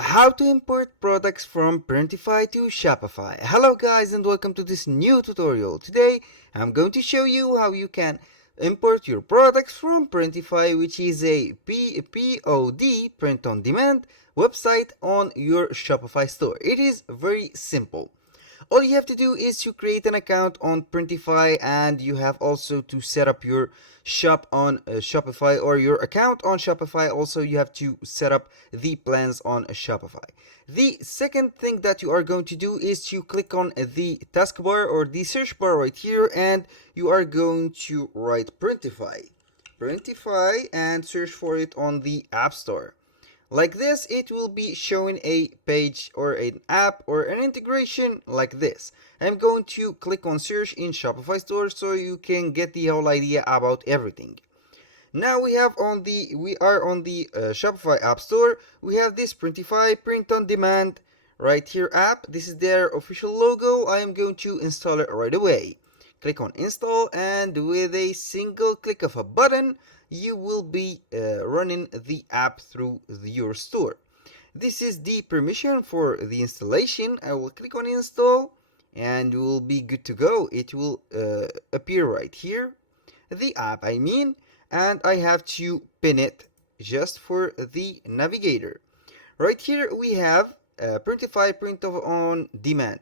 How to import products from Printify to Shopify. Hello guys and welcome to this new tutorial. Today I'm going to show you how you can import your products from Printify, which is a POD, print on demand website on your Shopify store. It is very simple. All you have to do is to create an account on Printify, and you have also to set up your shop on Shopify, or your account on Shopify. Also, you have to set up the plans on Shopify. The second thing that you are going to do is to click on the taskbar or the search bar right here, and you are going to write Printify and search for it on the App Store. Like this, it will be showing a page or an app or an integration like this. I'm going to click on search in Shopify store so you can get the whole idea about everything. Now we are on the Shopify App Store. We have this Printify print on demand right here app. This is their official logo. I am going to install it right away. Click on install, and with a single click of a button you will be running the app through your store. This is the permission for the installation. I will click on install and we'll be good to go. It will appear right here, the app I mean, and I have to pin it just for the navigator. Right here we have Printify print on demand.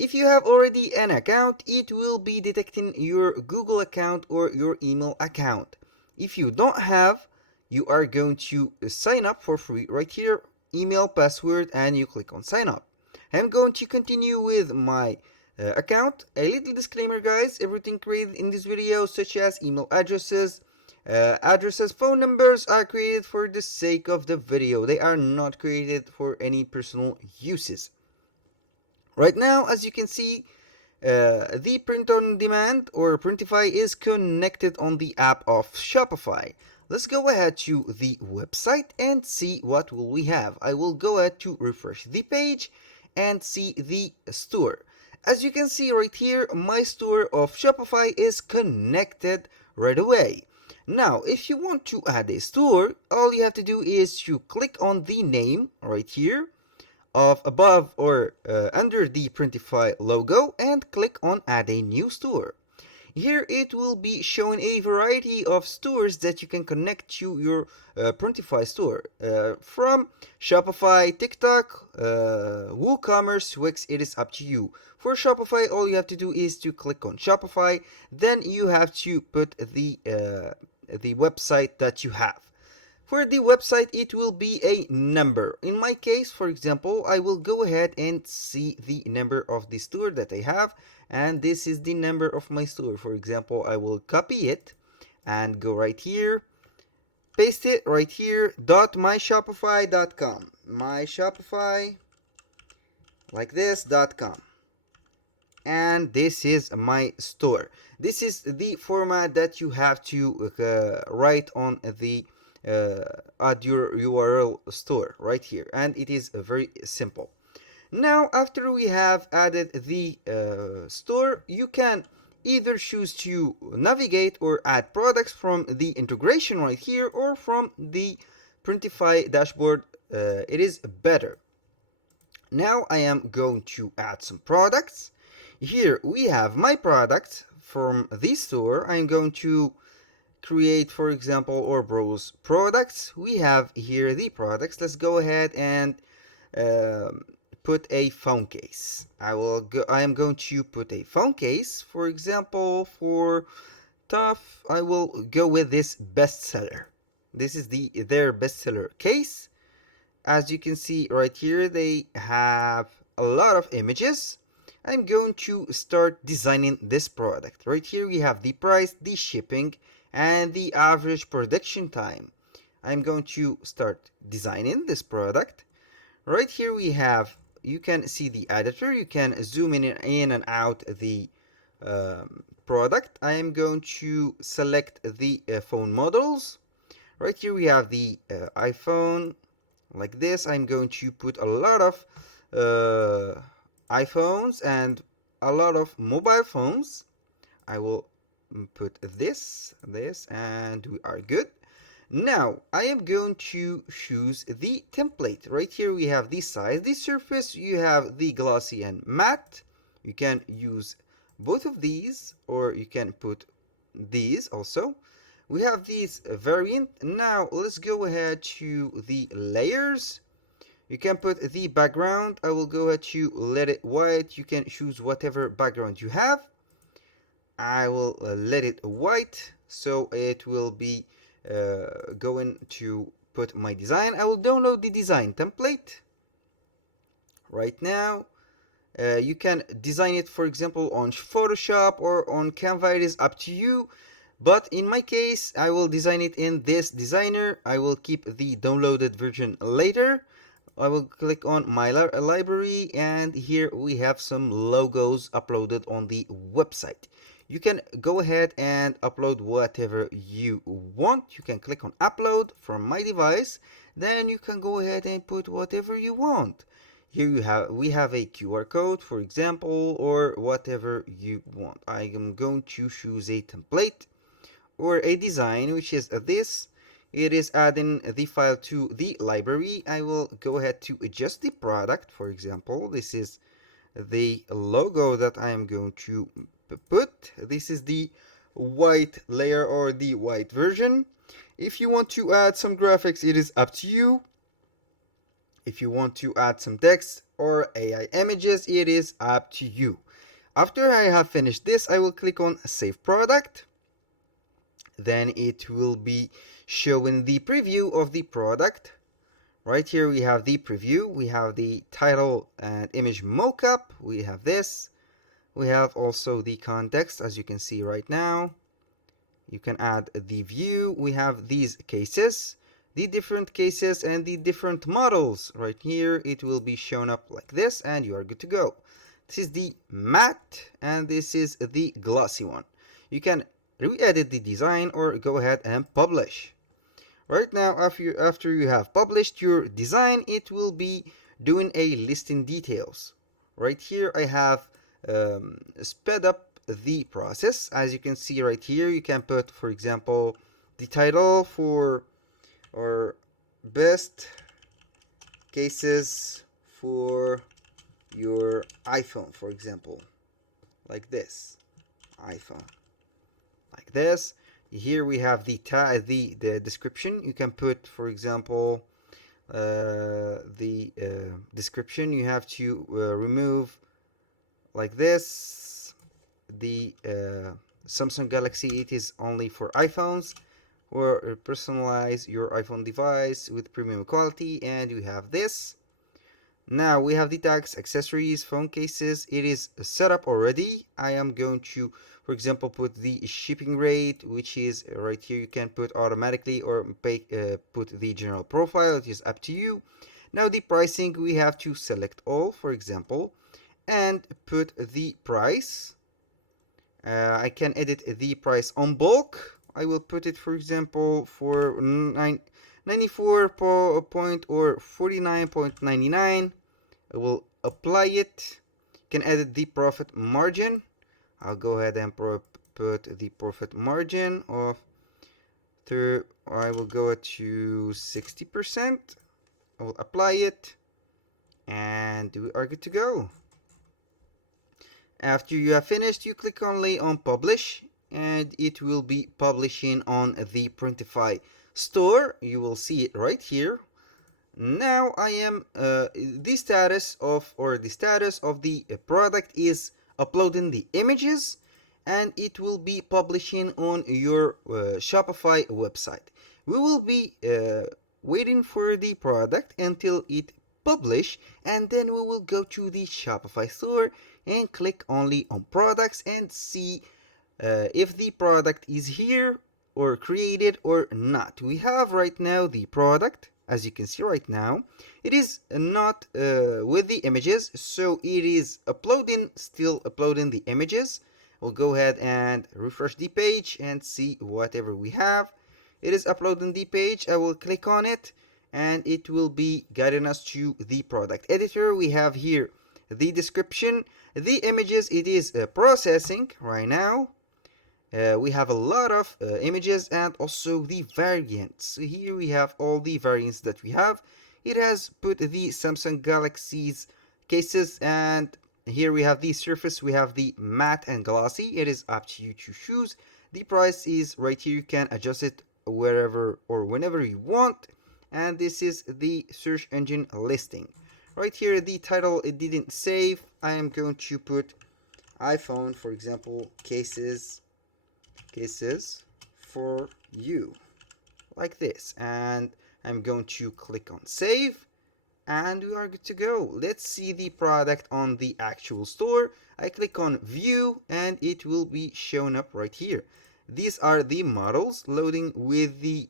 If you have already an account, it will be detecting your Google account or your email account. If you don't have, you are going to sign up for free right here, email, password, and you click on sign up. I'm going to continue with my account. A little disclaimer guys, everything created in this video such as email addresses, phone numbers are created for the sake of the video. They are not created for any personal uses. Right now, as you can see, the print on demand or Printify is connected on the app of Shopify. Let's go ahead to the website and see what will we have. I will go ahead to refresh the page and see the store. As you can see right here, my store of Shopify is connected right away. Now, if you want to add a store, all you have to do is to click on the name right here of above or under the Printify logo and click on add a new store. Here it will be showing a variety of stores that you can connect to your Printify store, from Shopify, TikTok, WooCommerce, Wix. It is up to you. For Shopify, all you have to do is to click on Shopify, then you have to put the website that you have. For the website, it will be a number. In my case, for example, I will go ahead and see the number of the store that I have, and this is the number of my store. For example, I will copy it and go right here, paste it right here, .myshopify.com, myshopify, like this, .com. And this is my store. This is the format that you have to write on the add your URL store right here, and it is very simple. Now, after we have added the store, you can either choose to navigate or add products from the integration right here or from the Printify dashboard. It is better. Now I am going to add some products. Here we have my products from the store. I'm going to create, for example, or browse products. We have here the products. Let's go ahead and put a phone case. I am going to put a phone case. For example, for tough, I will go with this bestseller. This is their bestseller case. As you can see right here, they have a lot of images. I'm going to start designing this product. Right here we have the price, the shipping, and the average production time. I'm going to start designing this product. Right here we have, you can see the editor. You can zoom in and out the product. I am going to select the phone models. Right here we have the iPhone, like this. I'm going to put a lot of iPhones and a lot of mobile phones. I will put this, and we are good. Now I am going to choose the template. Right here we have the size, the surface, you have the glossy and matte. You can use both of these, or you can put these also. We have these variant. Now let's go ahead to the layers. You can put the background. I will go ahead to let it white. You can choose whatever background you have. I will let it white, so it will be going to put my design. I will download the design template right now. You can design it, for example, on Photoshop or on Canva. It is up to you. But in my case, I will design it in this designer. I will keep the downloaded version later. I will click on my library, and here we have some logos uploaded on the website. You can go ahead and upload whatever you want. You can click on upload from my device. Then you can go ahead and put whatever you want. Here we have a QR code, for example, or whatever you want. I am going to choose a template or a design, which is this. It is adding the file to the library. I will go ahead to adjust the product. For example, this is the logo that I am going to put. This is the white layer or the white version. If you want to add some graphics, it is up to you. If you want to add some text or AI images, it is up to you. After I have finished this, I will click on Save Product. Then it will be showing the preview of the product. Right here we have the preview, we have the title and image mockup, we have this, we have also the context, as you can see right now. You can add the view, we have these cases, the different cases and the different models. Right here it will be shown up like this, and you are good to go. This is the matte and this is the glossy one. You can re-edit the design or go ahead and publish. Right now, after you have published your design, it will be doing a listing details. Right here I have sped up the process. As you can see right here, you can put, for example, the title for or best cases for your iPhone, for example, like this, iPhone, like this. Here we have the description. You can put, for example, the description. You have to remove like this. The Samsung Galaxy, it is only for iPhones, or personalize your iPhone device with premium quality, and you have this. Now we have the tags, accessories, phone cases. It is set up already. I am going to, for example, put the shipping rate, which is right here. You can put automatically or put the general profile. It is up to you. Now the pricing, we have to select all, for example, and put the price. I can edit the price on bulk. I will put it, for example, for 94 point or 49.99. I will apply it. You can edit the profit margin. I'll go ahead and put the profit margin of I will go to 60%. I will apply it, and we are good to go. After you have finished, you click only on publish, and it will be publishing on the Printify store. You will see it right here. Now I am the status of the product is uploading the images, and it will be publishing on your Shopify website. We will be waiting for the product until it publish, and then we will go to the Shopify store and click only on products and see if the product is here or created or not. We have right now the product. As you can see right now, it is not with the images, so it is still uploading the images. We'll go ahead and refresh the page and see whatever we have. It is uploading the page. I will click on it, and it will be guiding us to the product editor. We have here the description, the images. It is processing right now. We have a lot of images and also the variants. So here we have all the variants that we have. It has put the Samsung Galaxy's cases, and here we have the surface. We have the matte and glossy. It is up to you to choose. The price is right here. You can adjust it wherever or whenever you want. And this is the search engine listing. Right here, the title, it didn't save. I am going to put iPhone, for example, cases for you, like this, and I'm going to click on save, and we are good to go. Let's see the product on the actual store. I click on view and it will be shown up right here. These are the models loading with the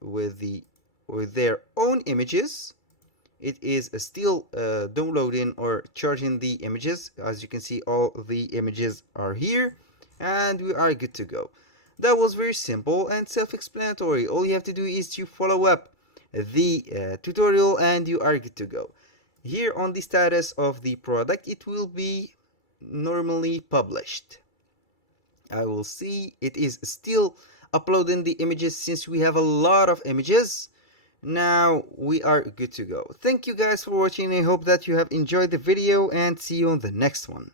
with their own images. It is still downloading or charging the images. As you can see, all the images are here, and we are good to go. That was very simple and self-explanatory. All you have to do is to follow up the tutorial and you are good to go. Here on the status of the product, it will be normally published. I will see it is still uploading the images since we have a lot of images. Now we are good to go. Thank you guys for watching. I hope that you have enjoyed the video and see you on the next one.